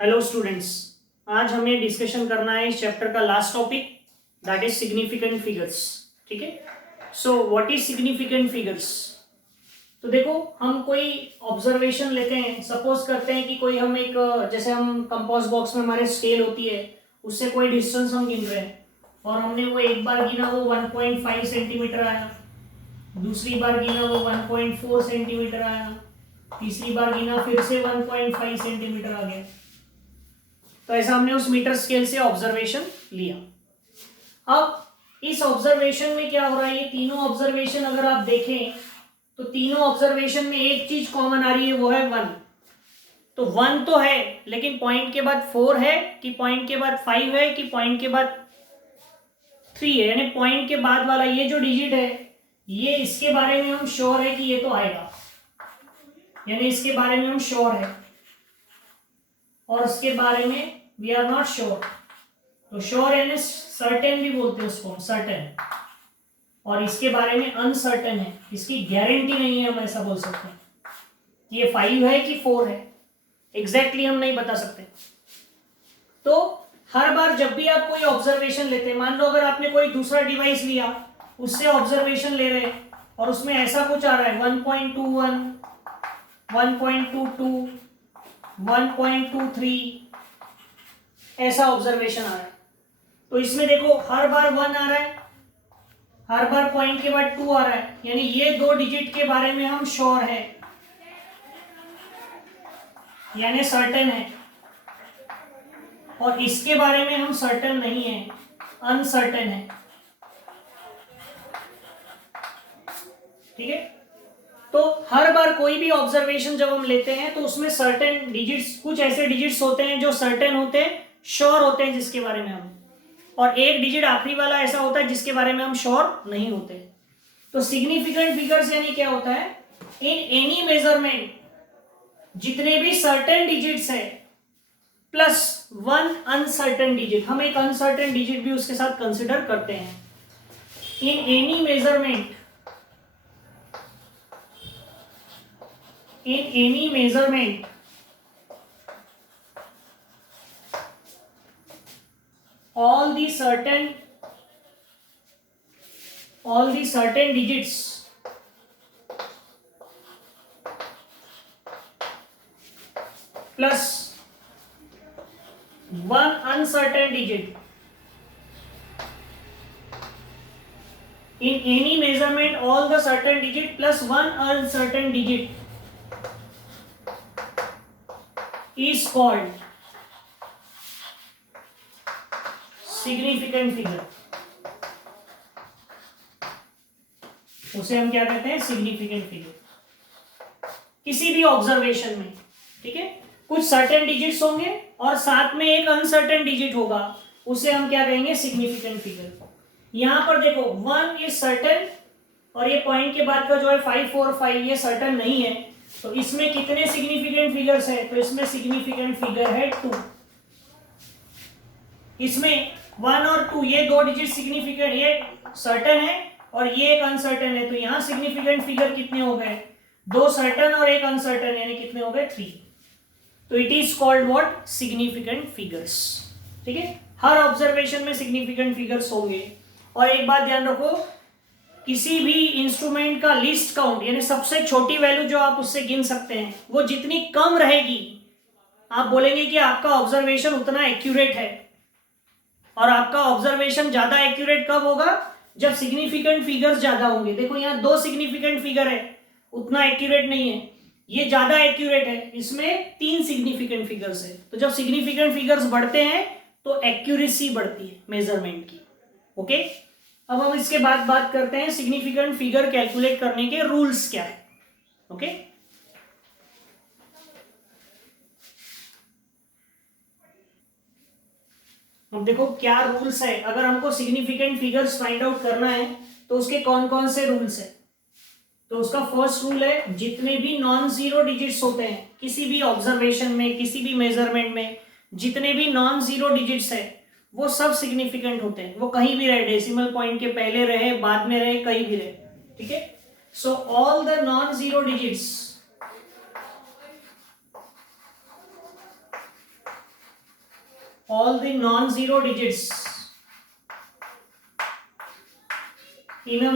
Hello students, आज हमें discussion करना है इस चैप्टर का last topic, that is significant figures. ठीक है, so what is significant figures. तो देखो, हम कोई ऑब्जर्वेशन लेते हैं, सपोज करते हैं कि कोई हम एक जैसे हम कंपास बॉक्स में हमारे स्केल होती है, उससे कोई डिस्टेंस हम गिन रहे हैं और हमने वो एक बार गिना वो 1.5 सेंटीमीटर आया, दूसरी बार गिना वो 1.4 सेंटीमीटर आया, तीसरी बार गिना फिर से 1.5 सेंटीमीटर आ गया। तो ऐसा हमने उस मीटर स्केल से ऑब्जर्वेशन लिया। अब इस ऑब्जर्वेशन में क्या हो रहा है, ये तीनों ऑब्जर्वेशन अगर आप देखें तो तीनों ऑब्जर्वेशन में एक चीज कॉमन आ रही है, वो है 1। तो 1 तो है, लेकिन पॉइंट के बाद 4 है कि पॉइंट के बाद 5 है कि पॉइंट के बाद 3 है, यानी पॉइंट के बाद वाला ये जो डिजिट है, ये इसके बारे में हम श्योर है कि ये तो आएगा, यानी इसके बारे में हम श्योर है, और इसके बारे में वी आर नॉट श्योर। तो श्योर यानी सर्टेन भी बोलते हैं उसको, सर्टेन, और इसके बारे में अनसर्टेन है, इसकी गारंटी नहीं है, हम ऐसा बोल सकते हैं कि ये 5 है कि 4 है, एग्जैक्टली हम नहीं बता सकते। तो हर बार जब भी आप कोई ऑब्जर्वेशन लेते हैं, मान लो अगर आपने कोई दूसरा डिवाइस लिया, उससे ऑब्जर्वेशन ले रहे हैं और उसमें ऐसा कुछ आ रहा है 1.21, 1.22, 1.23, ऐसा ऑब्जर्वेशन आ रहा है। तो इसमें देखो हर बार 1 आ रहा है, हर बार पॉइंट के बाद 2 आ रहा है, यानी ये दो डिजिट के बारे में हम श्योर है, यानी सर्टेन है, और इसके बारे में हम सर्टेन नहीं है, अनसर्टेन है। ठीक है, तो हर बार कोई भी ऑब्जर्वेशन जब हम लेते हैं तो उसमें सर्टेन डिजिट्स, कुछ ऐसे डिजिट्स होते हैं जो सर्टेन होते हैं, श्योर होते हैं जिसके बारे में हम, और एक डिजिट आखिरी वाला ऐसा होता है जिसके बारे में हम श्योर नहीं होते। तो सिग्निफिकेंट फिगर्स यानी क्या होता है, इन एनी मेजरमेंट जितने भी सर्टेन डिजिट्स है प्लस 1 अनसर्टेन डिजिट, हम एक अनसर्टेन डिजिट भी उसके साथ कंसिडर करते हैं। In any measurement, in any measurement all the certain digits plus one uncertain digit, in any measurement all the certain digit plus one uncertain digit is called significant figure। उसे हम क्या कहते हैं, सिग्निफिकेंट फिगर। किसी भी observation में, ठीक है, कुछ सर्टेन डिजिट्स होंगे और साथ में एक अनसर्टेन डिजिट होगा, उसे हम क्या कहेंगे, सिग्निफिकेंट फिगर। यहां पर देखो 1 इज सर्टेन और ये पॉइंट के बाद का जो है 5, 4, 5 ये सर्टेन नहीं है, तो इसमें कितने सिग्निफिकेंट फिगर्स है, तो इसमें सिग्निफिकेंट फिगर है 2। इसमें 1 और 2 ये दो डिजिट सिग्निफिकेंट, ये सर्टेन है और ये एक अनसर्टेन है, तो यहां सिग्निफिकेंट फिगर कितने हो गए, 2 सर्टेन और एक अनसर्टेन, यानी कितने हो गए, 3। तो it is called what, significant figures. ठीक है, हर ऑब्जर्वेशन में सिग्निफिकेंट फिगर्स होंगे। और एक बात ध्यान रखो, किसी भी इंस्ट्रूमेंट का लीस्ट काउंट, यानी सबसे छोटी वैल्यू जो आप उससे गिन सकते हैं, वो जितनी कम रहेगी आप बोलेंगे कि आपका ऑब्जर्वेशन उतना एक्यूरेट है। और आपका ऑब्जर्वेशन ज्यादा एक्यूरेट कब होगा, जब सिग्निफिकेंट फिगर्स ज्यादा होंगे। देखो यहाँ 2 सिग्निफिकेंट फिगर है, उतना एक्यूरेट नहीं है, ये ज्यादा एक्यूरेट है, इसमें 3 सिग्निफिकेंट फिगर्स है। तो जब सिग्निफिकेंट फिगर्स बढ़ते हैं तो एक्यूरेसी बढ़ती है मेजरमेंट की। ओके, अब हम इसके बाद बात करते हैं सिग्निफिकेंट फिगर कैलकुलेट करने के रूल्स क्या है। ओके, अब देखो क्या रूल्स है, अगर हमको सिग्निफिकेंट फिगर्स फाइंड आउट करना है तो उसके कौन कौन से रूल्स है। तो उसका फर्स्ट रूल है, जितने भी नॉन जीरो डिजिट्स होते हैं किसी भी ऑब्जर्वेशन में, किसी भी मेजरमेंट में, जितने भी नॉन जीरो डिजिट्स है वो सब सिग्निफिकेंट होते हैं, वो कहीं भी रहे, डेसिमल पॉइंट के पहले रहे, बाद में रहे, कहीं भी रहे। ठीक है, so all the non zero digits all the non-zero digits in a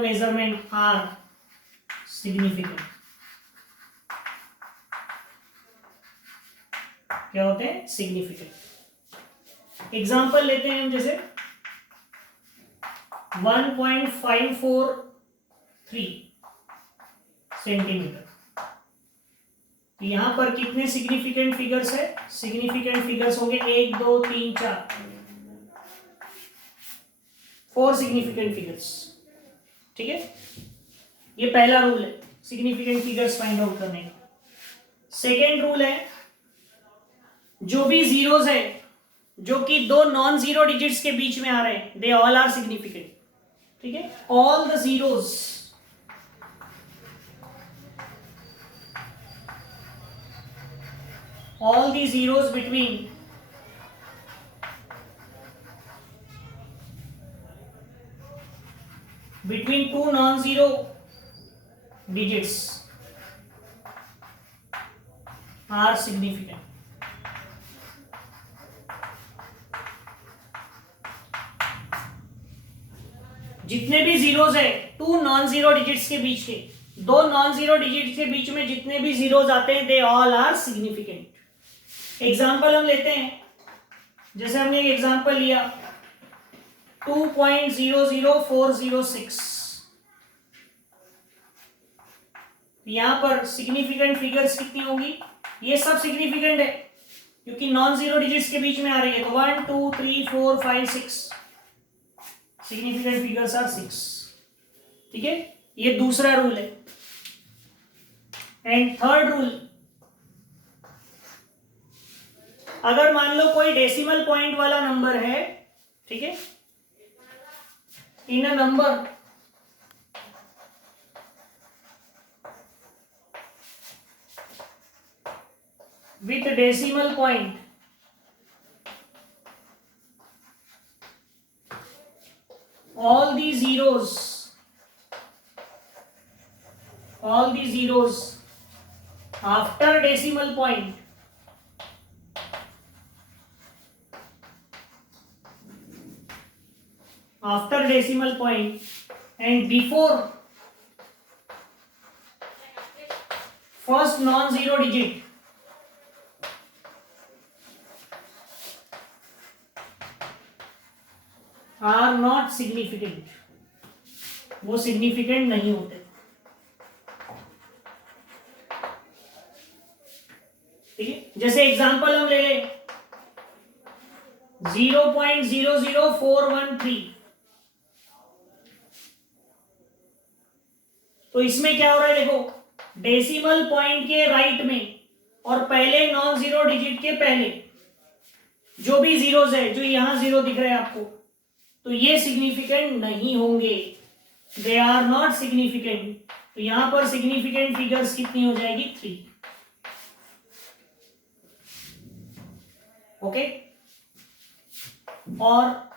measurement are significant. क्या होते हैं? सिग्निफिकेंट। एग्जाम्पल लेते हैं हम, जैसे 1.543 सेंटीमीटर। यहां पर कितने सिग्निफिकेंट फिगर्स है? सिग्निफिकेंट फिगर्स होंगे 1 2 3 4, 4 सिग्निफिकेंट फिगर्स। ठीक है, ये पहला रूल है सिग्निफिकेंट फिगर्स फाइंड आउट करने का। सेकेंड रूल है, जो भी जीरोस है जो कि दो नॉन जीरो डिजिट्स के बीच में आ रहे हैं, दे ऑल आर सिग्निफिकेंट। ठीक है, all the zeros all the zeros between two non-zero digits are significant. जितने भी जीरोस है टू नॉन जीरो डिजिट्स के बीच के, दो नॉन जीरो डिजिट्स के बीच में जितने भी जीरोस आते हैं, they all are significant. Example हम लेते हैं, जैसे हमने एक एग्जाम्पल लिया 2.00406। यहां पर सिग्निफिकेंट फिगर्स कितनी होंगी? ये सब सिग्निफिकेंट है क्योंकि नॉन जीरो डिजिट्स के बीच में आ रही है, तो 1 2 3 4 5 6 सिग्निफिकेंट फिगर्स आर 6। ठीक है, ये दूसरा रूल है। एंड थर्ड रूल, अगर मान लो कोई डेसिमल पॉइंट वाला नंबर है, ठीक है, in a number with decimal point, all the zeros after decimal point and before first non-zero digit are not significant, वो सिग्निफिकेंट नहीं होते। ठीक है, जैसे एग्जांपल हम ले लें 0.00413, तो इसमें क्या हो रहा है? देखो, डेसिमल पॉइंट के राइट में और पहले नॉन जीरो डिजिट के पहले जो भी जीरोस है, जो यहां जीरो दिख रहे हैं आपको, तो ये सिग्निफिकेंट नहीं होंगे, दे आर नॉट सिग्निफिकेंट। तो यहां पर सिग्निफिकेंट फिगर्स कितनी हो जाएगी? 3। ओके, और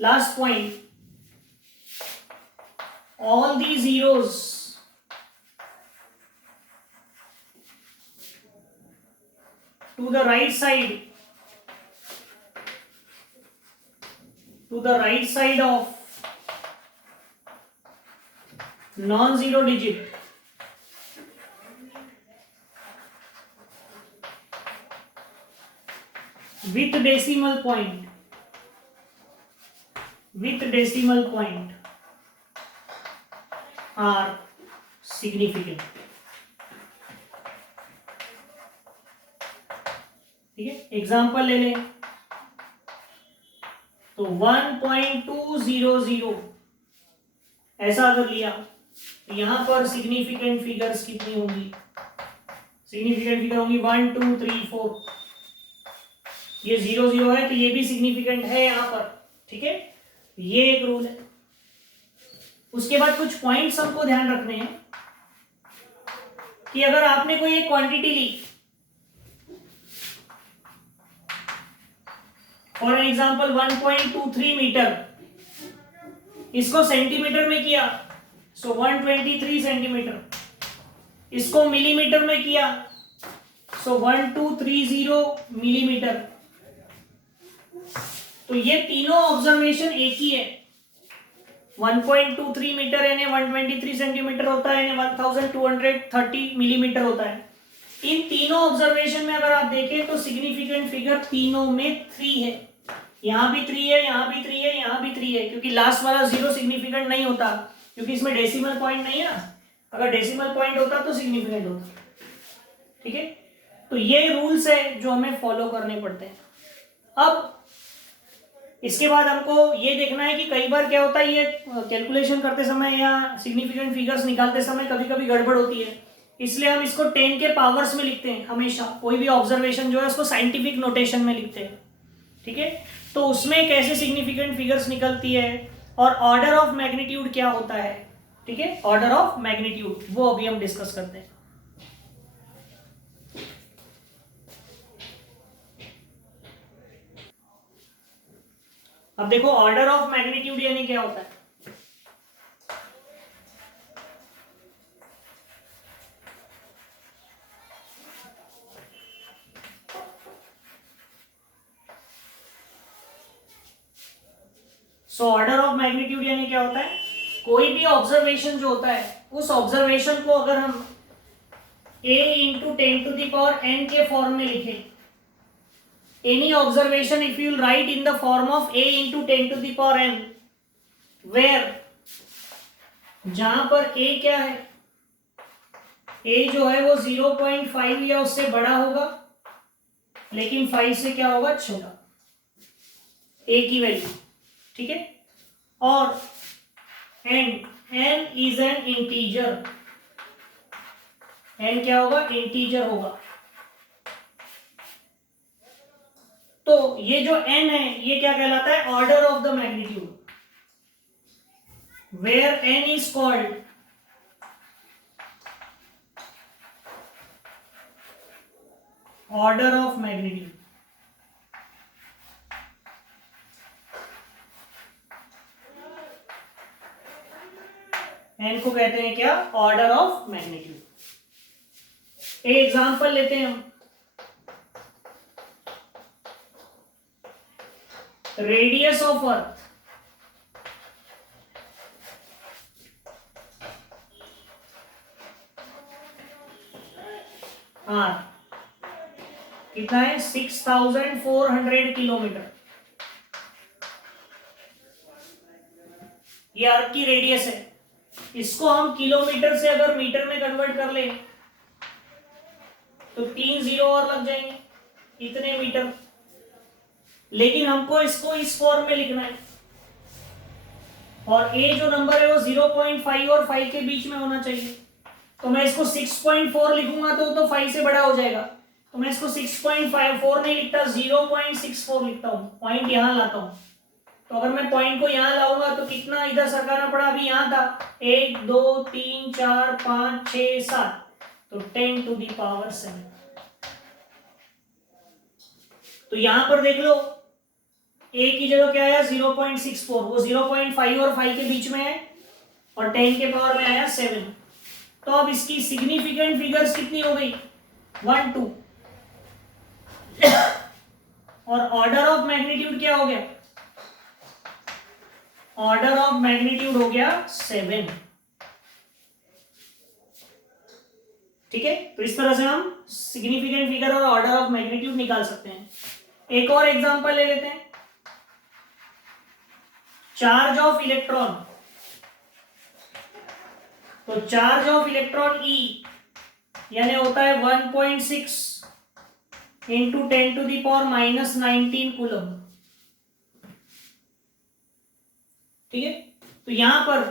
last point, all the zeros to the right side of non-zero digit with decimal point are significant। ठीक है, एग्जाम्पल ले लें, तो 1.200 ऐसा अगर लिया, तो यहां पर सिग्निफिकेंट फिगर्स कितनी होंगी? सिग्निफिकेंट फिगर होंगी 1 2 3 4। ये 0 0 है तो ये भी सिग्निफिकेंट है यहां पर। ठीक है, ये एक रूल है। उसके बाद कुछ पॉइंट्स हमको ध्यान रखने हैं कि अगर आपने कोई एक क्वांटिटी ली, फॉर एग्जाम्पल 1.23 मीटर, इसको सेंटीमीटर में किया, सो 123 सेंटीमीटर। इसको मिलीमीटर में किया, सो 1230 मिलीमीटर। तो ये तीनों ऑब्जर्वेशन एक ही है। 1.23 मीटर यानी 123 सेंटीमीटर होता है, यानी 1230 मिलीमीटर होता है। इन तीनों ऑब्जर्वेशन में अगर आप देखें तो सिग्निफिकेंट फिगर तीनों में 3 है। यहां भी 3 है, यहां भी 3 है, यहां भी 3 है, क्योंकि लास्ट वाला 0 सिग्निफिकेंट नहीं होता, क्योंकि इसमें डेसिमल पॉइंट नहीं है ना। अगर डेसिमल पॉइंट होता तो सिग्निफिकेंट होता। ठीक है, तो ये रूल्स है जो हमें फॉलो करने पड़ते हैं। अब इसके बाद हमको ये देखना है कि कई बार क्या होता है, ये कैलकुलेशन करते समय या सिग्निफिकेंट फिगर्स निकालते समय कभी कभी गड़बड़ होती है, इसलिए हम इसको 10 के पावर्स में लिखते हैं। हमेशा कोई भी ऑब्जर्वेशन जो है उसको साइंटिफिक नोटेशन में लिखते हैं। ठीक है, तो उसमें कैसे सिग्निफिकेंट फिगर्स निकलती है और ऑर्डर ऑफ मैग्नीट्यूड क्या होता है, ठीक है, ऑर्डर ऑफ मैग्नीट्यूड वो अभी हम डिस्कस करते हैं। अब देखो ऑर्डर ऑफ मैग्नीट्यूड यानी क्या होता है। सो ऑर्डर ऑफ मैग्नीट्यूड यानी क्या होता है, कोई भी ऑब्जर्वेशन जो होता है उस ऑब्जर्वेशन को अगर हम a इंटू 10⁻n के फॉर्म में लिखें, any observation if you will write in the form of a into 10⁻n, where जहां पर a क्या है, a जो है वो 0.5 या उससे बड़ा होगा, लेकिन 5 से क्या होगा, छोटा, a की वैल्यू। ठीक है, और n is an integer, n क्या होगा, इंटीजर होगा। तो ये जो n है ये क्या कहलाता है, order of the magnitude, where n is called order of magnitude. n को कहते हैं क्या, ऑर्डर ऑफ मैग्नीट्यूड। एक एग्जांपल लेते हैं हम, रेडियस ऑफ अर्थ, आर कितना है, 6400 किलोमीटर। ये अर्थ की रेडियस है। इसको हम किलोमीटर से अगर मीटर में कन्वर्ट कर ले तो 3 जीरो और लग जाएंगे, इतने मीटर। लेकिन हमको इसको इस फॉर्म में लिखना है, और a जो नंबर है वो 0.5 और 5 के बीच में होना चाहिए। तो मैं इसको 6.4 लिखूंगा तो 5 से बड़ा हो जाएगा, तो मैं इसको 6.54 नहीं लिखता, 0.64 लिखता हूं, पॉइंट यहां लाता हूं। तो अगर मैं पॉइंट को यहां लाऊंगा तो कितना इधर सरकाना पड़ा, अभी यहां था 1 2 3 4 5 6 7, तो 10⁻7। तो यहां पर देख लो a की जगह क्या आया, 0.64, वो 0.5 और 5 के बीच में है, और 10 के पावर में आया 7। तो अब इसकी सिग्निफिकेंट फिगर्स कितनी हो गई, 1 2, और ऑर्डर ऑफ मैग्नीट्यूड क्या हो गया, ऑर्डर ऑफ मैग्नीट्यूड हो गया 7। ठीक है, तो इस तरह से हम सिग्निफिकेंट फिगर और ऑर्डर ऑफ मैग्नीट्यूड निकाल सकते हैं। एक और एग्जांपल ले लेते हैं, चार्ज ऑफ इलेक्ट्रॉन। तो चार्ज ऑफ इलेक्ट्रॉन E यानी होता है 1.6 इंटू 10⁻⁻19 कूलम। ठीक है, तो यहां पर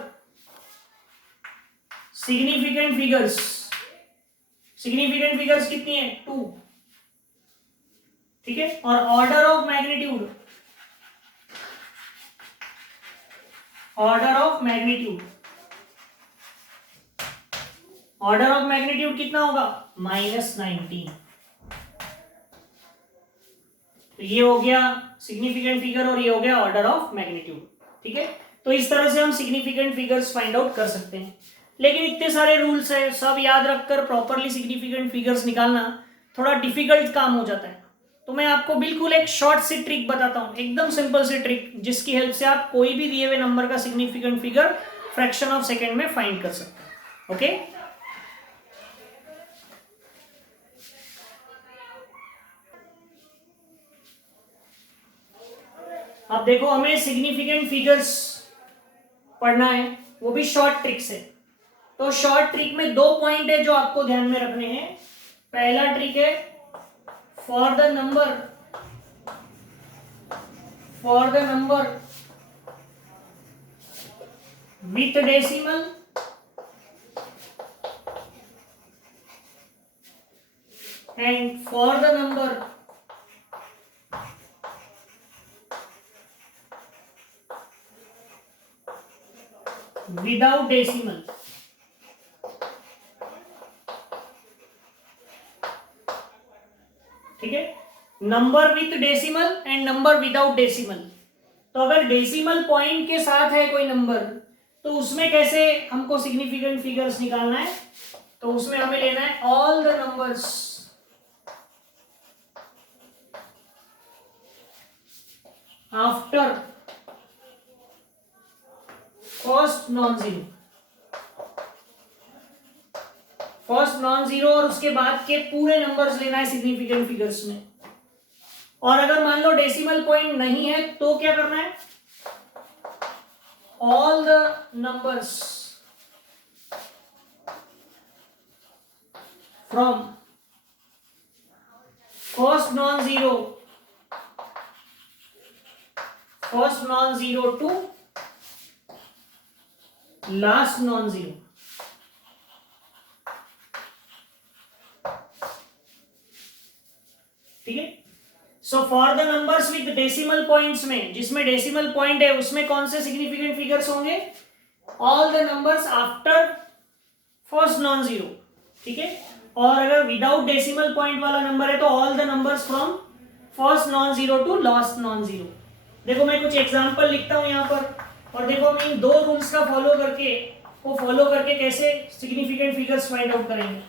सिग्निफिकेंट फिगर्स कितनी है, 2। ठीक है, और order of magnitude, order of magnitude कितना होगा, -19। तो ये हो गया सिग्निफिकेंट फिगर और ये हो गया ऑर्डर ऑफ मैग्नीट्यूड। ठीक है, तो इस तरह से हम सिग्निफिकेंट फिगर्स फाइंड आउट कर सकते हैं। लेकिन इतने सारे रूल्स है, सब याद रखकर प्रॉपरली सिग्निफिकेंट फिगर्स निकालना थोड़ा डिफिकल्ट काम हो जाता है। तो मैं आपको बिल्कुल एक शॉर्ट सी ट्रिक बताता हूँ, एकदम सिंपल सी ट्रिक, जिसकी हेल्प से आप कोई भी दिए हुए नंबर का significant figure fraction of second में फाइंड कर सकते हैं। ओके, अब देखो हमें सिग्निफिकेंट फिगर्स पढ़ना है, वो भी शॉर्ट ट्रिक से। तो शॉर्ट ट्रिक में दो पॉइंट है जो आपको ध्यान में रखने हैं। पहला ट्रिक है for the number with decimal and for the number without decimal. ठीक है, number with decimal and number without decimal. तो अगर डेसिमल पॉइंट के साथ है कोई नंबर, तो उसमें कैसे हमको सिग्निफिकेंट फिगर्स निकालना है? तो उसमें हमें लेना है all the numbers after first non zero, और उसके बाद के पूरे नंबर्स लेना है सिग्निफिकेंट फिगर्स में। और अगर मान लो डेसिमल पॉइंट नहीं है तो क्या करना है? All the numbers from first non zero to last non zero. ठीक है, so for the numbers with decimal points में, जिसमें डेसिमल पॉइंट है उसमें कौन से सिग्निफिकेंट फिगर्स होंगे? All the numbers after first non zero. ठीक है, और अगर विदाउट डेसिमल पॉइंट वाला नंबर है तो all the numbers from first non zero to last non zero. देखो मैं कुछ एग्जांपल लिखता हूं यहां पर, और देखो मैं इन दो रूल्स का फॉलो करके कैसे सिग्निफिकेंट फिगर्स फाइंड आउट करेंगे।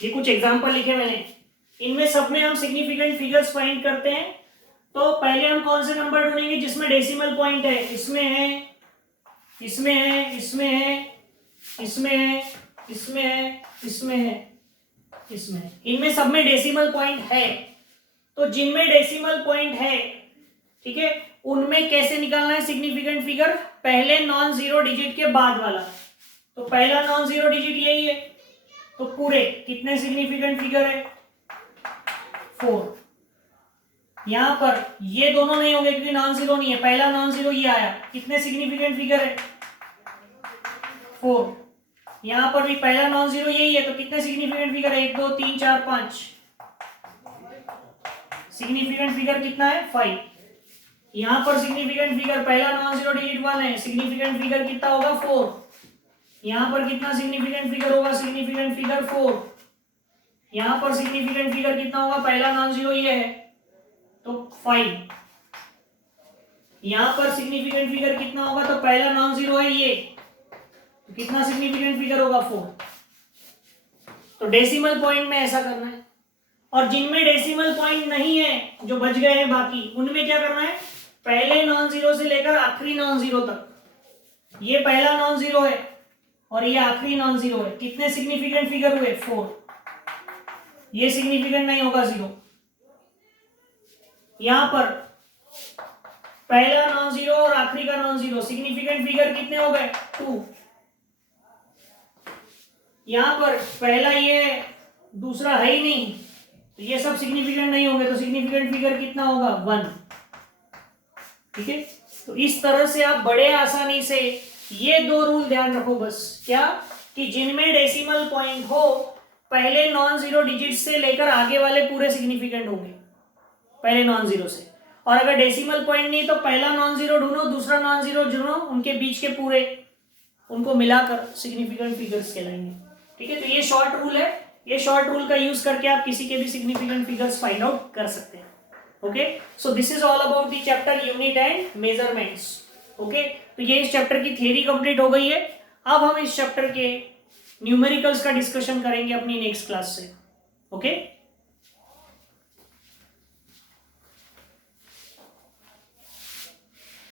ये कुछ एग्जांपल लिखे मैंने, इनमें सब में हम सिग्निफिकेंट फिगर्स फाइंड करते हैं। तो पहले हम कौन से नंबर ढूंढेंगे जिसमें डेसिमल पॉइंट है? इसमें है, इसमें है, इसमें है, इसमें है, इसमें है, इसमें है, इसमें है। इनमें सब में डेसिमल पॉइंट है। तो जिनमें डेसिमल पॉइंट है, ठीक है, उनमें कैसे निकालना है सिग्निफिकेंट फिगर? पहले नॉन जीरो डिजिट के बाद वाला। तो पहला नॉन जीरो डिजिट यही है, तो पूरे कितने सिग्निफिकेंट फिगर है? 4। यहां पर ये दोनों नहीं होंगे क्योंकि नॉन जीरो नहीं है, पहला नॉन जीरो ये आया, कितने सिग्निफिकेंट फिगर है? 4। यहां पर भी पहला नॉन जीरो यही है, तो कितने सिग्निफिकेंट फिगर है? 1 2 3 4 5। सिग्निफिकेंट फिगर कितना है? 5। यहां पर सिग्निफिकेंट फिगर पहला नॉन जीरो डिजिट 1 है, सिग्निफिकेंट फिगर कितना होगा? 4। यहां पर कितना सिग्निफिकेंट फिगर होगा? Significant figure 4। यहां पर सिग्निफिकेंट फिगर कितना होगा? पहला नॉन जीरो ये है तो 5। यहां पर सिग्निफिकेंट फिगर कितना होगा? तो पहला नॉन जीरो है ये, तो कितना सिग्निफिकेंट फिगर होगा? 4। तो डेसिमल पॉइंट में ऐसा करना है। और जिनमें डेसिमल पॉइंट नहीं है, जो बच गए हैं बाकी, उनमें क्या करना है? पहले नॉन जीरो से लेकर आखिरी नॉन जीरो तक, ये पहला नॉन जीरो है और ये आखिरी नॉन जीरो है, कितने सिग्निफिकेंट फिगर हुए? 4। ये सिग्निफिकेंट नहीं होगा 0। यहां पर पहला नॉन जीरो और आखिरी का नॉन जीरो, सिग्निफिकेंट फिगर कितने हो गए 2। यहां पर पहला ये दूसरा है ही नहीं, तो ये सब सिग्निफिकेंट नहीं होंगे, तो सिग्निफिकेंट फिगर कितना होगा 1। ठीक है, तो इस तरह से आप बड़े आसानी से ये 2 रूल ध्यान रखो बस, क्या कि जिनमें डेसिमल पॉइंट हो पहले नॉन जीरो डिजिट से लेकर आगे वाले पूरे सिग्निफिकेंट होंगे पहले नॉन जीरो से, और अगर डेसिमल पॉइंट नहीं तो पहला नॉन जीरो ढूंढो, दूसरा नॉन जीरो ढूंढो, उनके बीच के पूरे उनको मिलाकर सिग्निफिकेंट फिगर्स कहलाएंगे। ठीक है, तो ये शॉर्ट रूल है, ये शॉर्ट रूल का यूज करके आप किसी के भी सिग्निफिकेंट फिगर्स फाइंड आउट कर सकते हैं। Okay, so this is all about the chapter unit and measurements. Okay, तो ये इस चैप्टर की थ्योरी कंप्लीट हो गई है। अब हम इस चैप्टर के न्यूमेरिकल्स का डिस्कशन करेंगे अपनी नेक्स्ट क्लास से। ओके